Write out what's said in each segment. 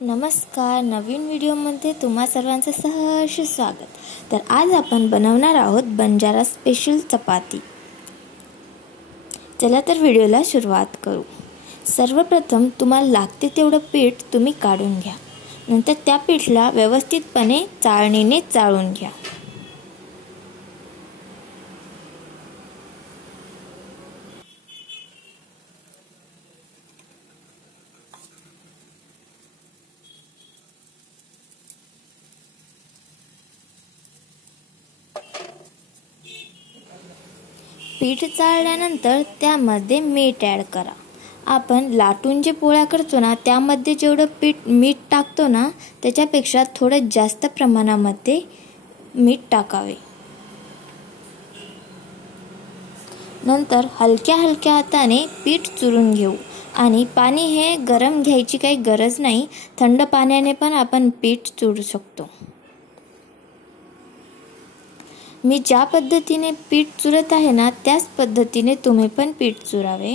नमस्कार, नवीन व्हिडिओमध्ये तुम्हा सर्वांचं सहर्ष स्वागत। तर आज आपण बनवणार आहोत बंजारा स्पेशल चपाती। चला तर व्हिडिओला सुरुवात करू। सर्वप्रथम तुम्हाला लागते तेवढं पीठ तुम्ही काढून घ्या। नंतर त्या पीठला व्यवस्थितपणे चाळणीने चाळून घ्या। पीठ चाळल्यानंतर त्यामध्ये मीठ ॲड करा। आपण लाटून जे पोळ्या करतो ना त्यामध्ये जेवढं मीठ टाकतो ना त्याच्यापेक्षा थोडं जास्त प्रमाणामध्ये मीठ टाकावे। नंतर हलक्या हलक्या हाताने पीठ चुरून घेऊ आणि पाणी हे गरम घ्यायची काही गरज नाही, थंड पाण्याने पण आपण पीठ चुरू शकतो। मी ज्या पद्धतीने पीठ चुरत आहे ना त्याच पद्धतीने तुम्ही पण पीठ चुरावे।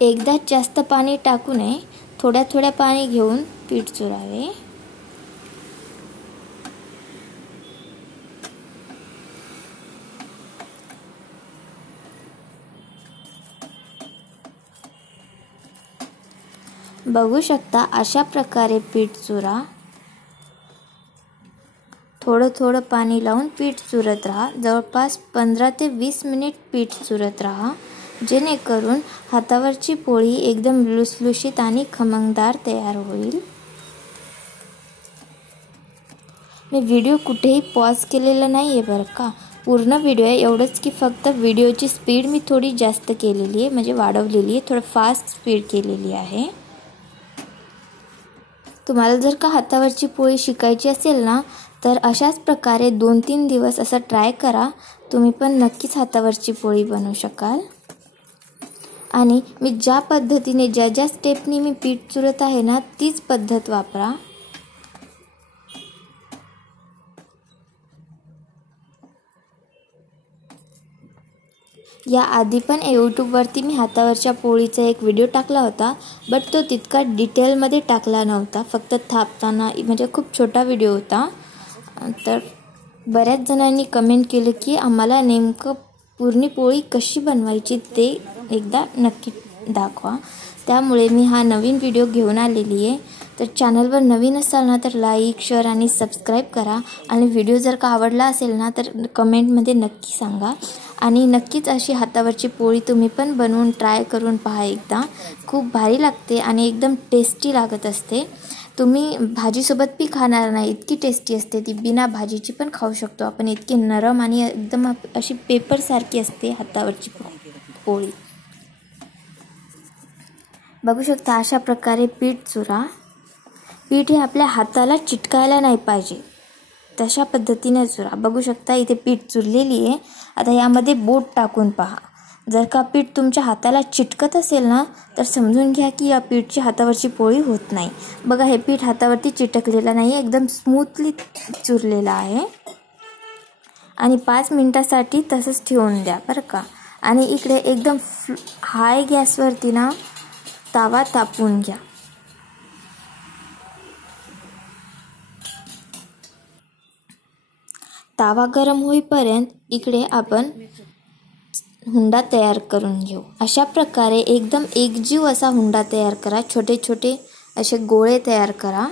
एकदा जास्त पाणी टाकू नये, थोड्या थोड्या पाणी घेऊन पीठ चुरावे। बघू शकता अशा प्रकारे पीठ चुरा। थोडं थोडं पाणी लावून पीठ चुरत राहा। जवळपास 15 ते 20 मिनिट पीठ चुरत राहा, जेणेकरून हातावरची पोळी एकदम लुसलुशीत आणि खमंगदार तयार होईल। मी व्हिडिओ कुठेही पॉज केलेला नाही आहे बरं का, पूर्ण व्हिडिओ आहे। एवढंच की फक्त व्हिडिओची स्पीड मी थोडी जास्त केलेली आहे, म्हणजे वाढवलेली आहे, थोडं फास्ट स्पीड केलेली आहे। तुम्हाला जर का हातावरची पोळी शिकायची असेल ना तर अशाच प्रकारे 2-3 दिवस असं ट्राय करा, तुम्ही पण नक्कीच हातावरची पोळी बनवू शकाल। आणि मी ज्या पद्धतीने ज्या स्टेपनी मी पीठ चुरत आहे ना तीच पद्धत वापरा। या आधी पण यूट्यूबवरती मी हातावरच्या पोळीचा एक व्हिडिओ टाकला होता, बट तो तितका डिटेलमध्ये टाकला नव्हता, फक्त थापताना, म्हणजे खूप छोटा व्हिडिओ होता। तर बऱ्याच जणांनी कमेंट केलं की आम्हाला नेमकं पूर्ण पोळी कशी बनवायची ते एकदा नक्की दाखवा। त्यामुळे मी हा नवीन व्हिडिओ घेऊन आलेली आहे। तर चॅनलवर नवीन असाल ना तर लाईक, शेअर आणि सबस्क्राईब करा। आणि व्हिडिओ जर का आवडला असेल ना तर कमेंटमध्ये नक्की सांगा। आणि नक्कीच अशी हातावरची पोळी तुम्ही पण बनवून ट्राय करून पहा एकदा, खूप भारी लागते आणि एकदम टेस्टी लागत असते। तुम्ही भाजीसोबत बी खाणार नाही, इतकी टेस्टी असते ती। बिना भाजीची पण खाऊ शकतो आपण, इतकी नरम आणि एकदम अशी पेपरसारखी असते हातावरची पोळी। बघू शकता अशा प्रकारे पीठ चुरा। पीठ हे आपल्या हाताला चिटकायला नाही पाहिजे, तशा पद्धतीने चुरा। बघू शकता इथे पीठ चुरलेली आहे। आता यामध्ये बोट टाकून पहा, जर का पीठ तुमच्या हाताला चिटकत असेल ना तर समजून घ्या की या पीठची हातावरची पोळी होत नाही। बघा हे पीठ हातावरती चिटकलेलं नाही, एकदम स्मूथली चुरलेलं आहे। आणि 5 मिनिटासाठी तसंच ठेवून द्या बरं का। आणि इकडे एकदम हाय गॅसवरती ना तवा तापवून घ्या। तवा गरम होईपर्यंत इकडे आपण हुंडा तयार करून घेऊ। अशा प्रकारे एकदम एकजीव असा हुंडा तयार करा, छोटे छोटे असे गोळे तयार करा।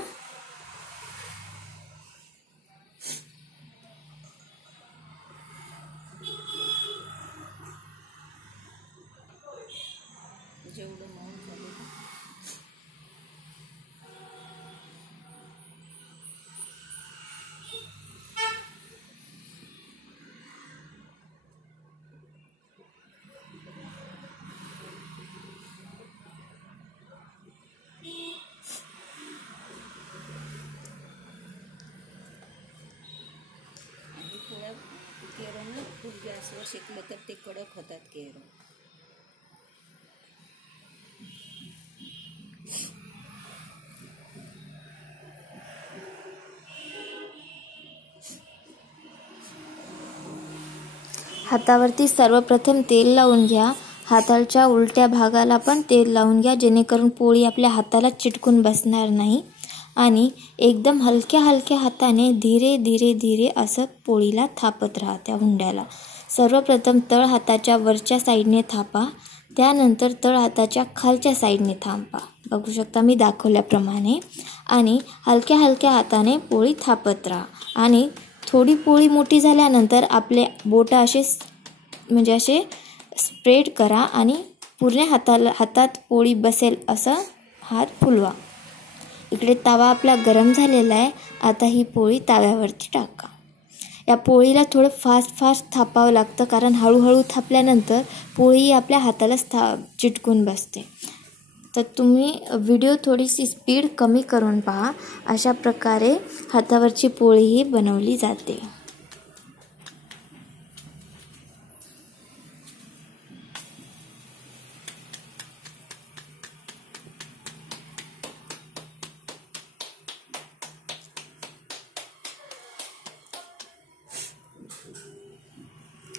केळं खूप गॅसवर शेकलं तर ते कडक होतात केळं। हातावरती सर्वप्रथम तेल लावून घ्या. हाताच्या उलट्या भागाला पण तेल लावून घ्या, जेणेकरून पोळी आपल्या हाताला चिटकून बसणार नाही. आणि एकदम हलक्या हलक्या हाताने धीरे धीरे धीरे असं पोळीला थापत राहा त्या हुंड्याला. सर्वप्रथम तळ हाताच्या वरच्या साईडने थापा, त्यानंतर तळ हाताच्या खालच्या साईडने थांबा. बघू शकता मी दाखवल्याप्रमाणे. आणि हलक्या हलक्या हाताने पोळी थापत राहा. आणि थोडी पोळी मोठी झाल्यानंतर आपले बोटं असे स्प्रेड करा आणि पूर्ण हातात पोळी बसेल असं हात फुलवा. इकडे तवा आपला गरम झालेला आहे. आता ही पोळी तव्यावरती टाका. या पोळीला थोडं फास्ट थापावं लागतं, कारण हळूहळू थापल्यानंतर पोळी आपल्या हातालाच चिटकून बसते. तर तुम्ही व्हिडिओ थोडीशी स्पीड कमी करून पहा. अशा प्रकारे हातावरची पोळी ही बनवली जाते.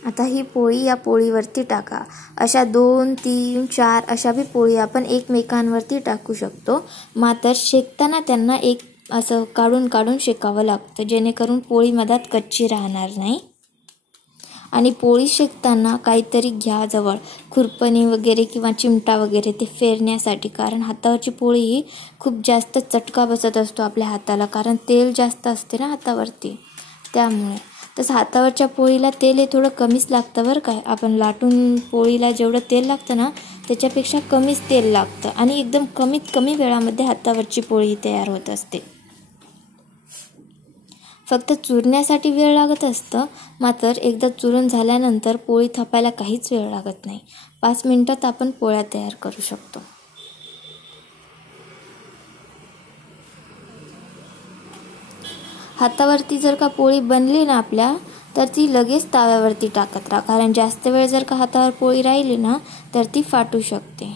आता ही पोळी या पोळीवरती टाका. अशा 2, 3, 4 अशा बी पोळी आपण एकमेकांवरती टाकू शकतो. मात्र शेकताना त्यांना एक असं काढून काढून शेकावं लागतं, जेणेकरून पोळी मधात कच्ची राहणार नाही. आणि पोळी शेकताना काहीतरी घ्या जवळ, खुरपणी वगैरे किंवा चिमटा वगैरे ते फेरण्यासाठी. कारण हातावरची पोळी ही खूप जास्त चटका बसत असतो आपल्या हाताला, कारण तेल जास्त असते ना हातावरती, त्यामुळे. तसं हातावरच्या पोळीला तेल हे थोडं कमीच लागतं बरं काय. आपण लाटून पोळीला जेवढं तेल लागतं ना, त्याच्यापेक्षा कमीच तेल लागतं. आणि एकदम कमी वेळामध्ये हातावरची पोळी तयार होत असते. फक्त चुरण्यासाठी वेळ लागत असतं. मात्र एकदा चुरून झाल्यानंतर पोळी थापायला काहीच वेळ लागत नाही. 5 मिनिटात आपण पोळ्या तयार करू शकतो. हातावरती जर का पोळी बनली ना आपल्या, तर ती लगेच तव्यावरती टाकत राहा. कारण जास्त वेळ जर का हातावर पोळी राहिली ना, तर ती फाटू शकते.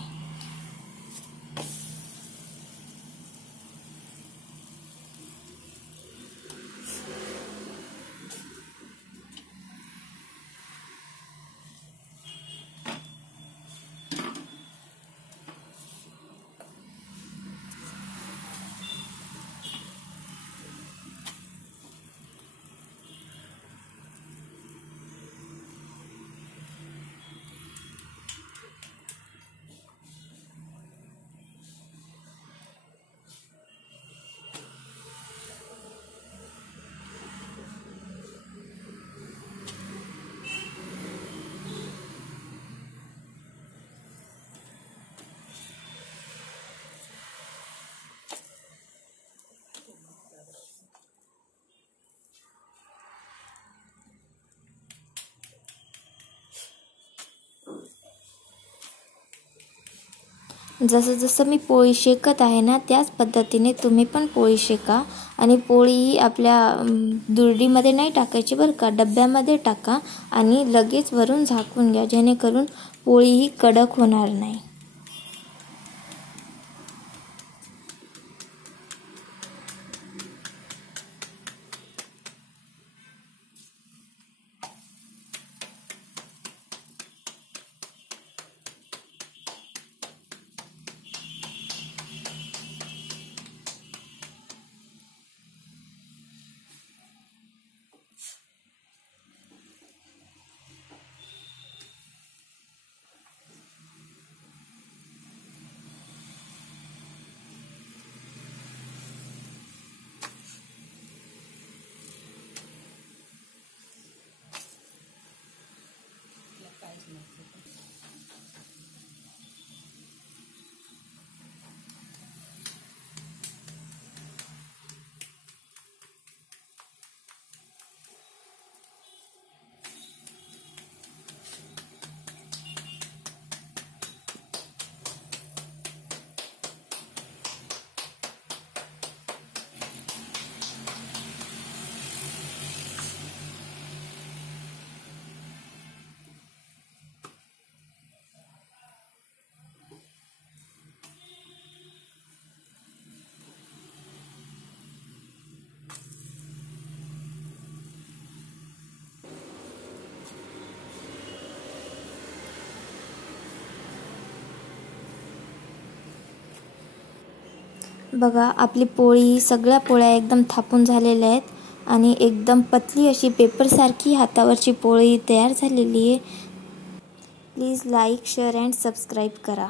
जसं मी पोळी शेकत आहे ना, त्याच पद्धतीने तुम्ही पण पोळी शेका. आणि पोळी ही आपल्या दुरडीमध्ये नाही टाकायची बरं का, डब्यामध्ये टाका आणि लगेच वरून झाकून घ्या, जेणेकरून पोळी ही कडक होणार नाही. बघा आपली पोळी, सगळ्या पोळ्या एकदम थापून झालेल्या आहेत आणि एकदम पतली अशी पेपरसारखी हातावरची पोळी तयार झालेली आहे. Please like, share and subscribe करा.